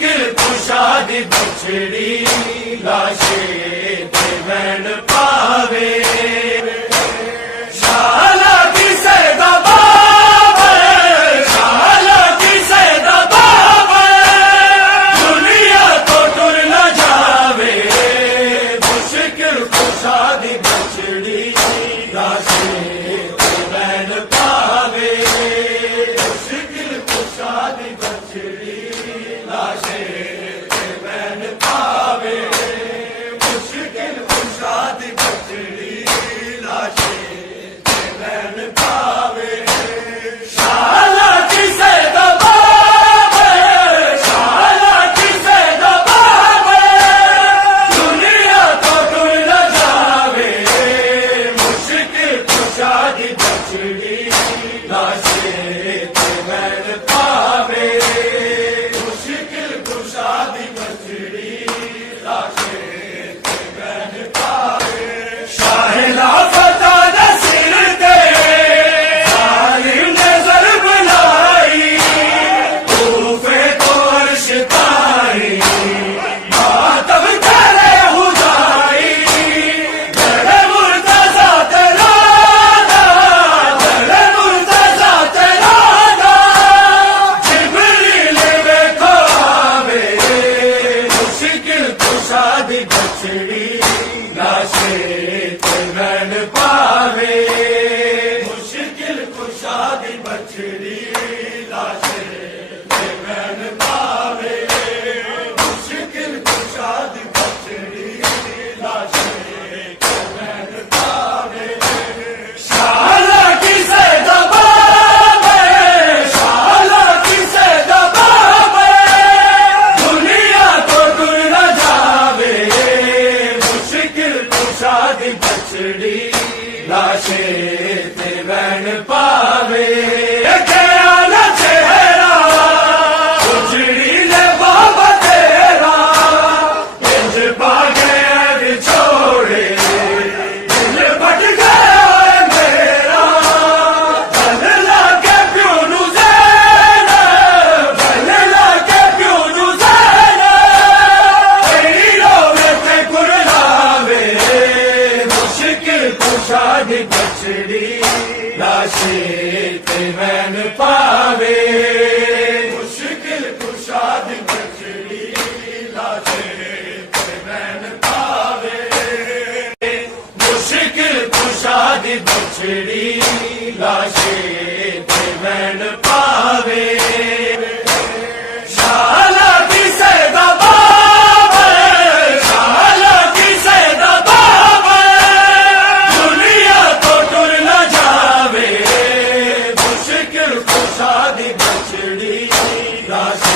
मुश्किल कुशादी बछड़ी लाशे ते वैन पावे शाला किसे दबावे शाला किसे दबावे दुनिया तो टुर न जावे मुश्किल कुशादी बछड़ी लाशे ते वैन पावे मुश्किल कुशादी बछड़ी लाशे ते वैन पावे मुश्किल कुशादी बछड़ी लाशे ते वैन पावे शाला किसे दबावे शाला किसे दबावे दुनिया तो टुर न जावे मुश्किल कुशादी बछड़ी लाशे ते वैन पावे मुश्किल कुशादी बछड़ी लाशे ते वैन पावे शाहिला फता दे सिर ते जालिम ने ज़र्ब लाई तूफे तो अर्श ताई मातम करे हुदाई जड़े मुर्तज़ा तेरा जड़े मुर्तज़ा तेरा जिब्रील वेखो आवे मुश्किल कुशादी बछड़ी लाशे ते वैन पावे मुश्किल कुशादी बछड़ी लाशे ते वैन पावे मुश्किल कुशादी बछड़ी लाशे ते वैन पावे शाला किसे दबावे शाला किसे दबावे दुनिया तो टुर न जावे मुश्किल कुशादी बछड़ी लाशे ते वैन पावे ख्याल चेहरा उजड़ी ले बाबा तेरा इंज भागे अग छोड़े दिल बट गया है मेरा बल लागे प्यो नू ज़ैन बल लागे प्यो नू ज़ैन तेरी रोवे ते कुरलावे मुश्किल कुशादी बछड़ी लाशे ते वैन पावे मुश्किल कुशादी बछड़ी लाशे ते वैन पावे मुश्किल कुशादी बछड़ी लाशे ते वैन पावे शाला किसे दबावे शाला किसे दबावे दुनिया तो टुर न जावे मुश्किल कुशादी बछड़ी लाशे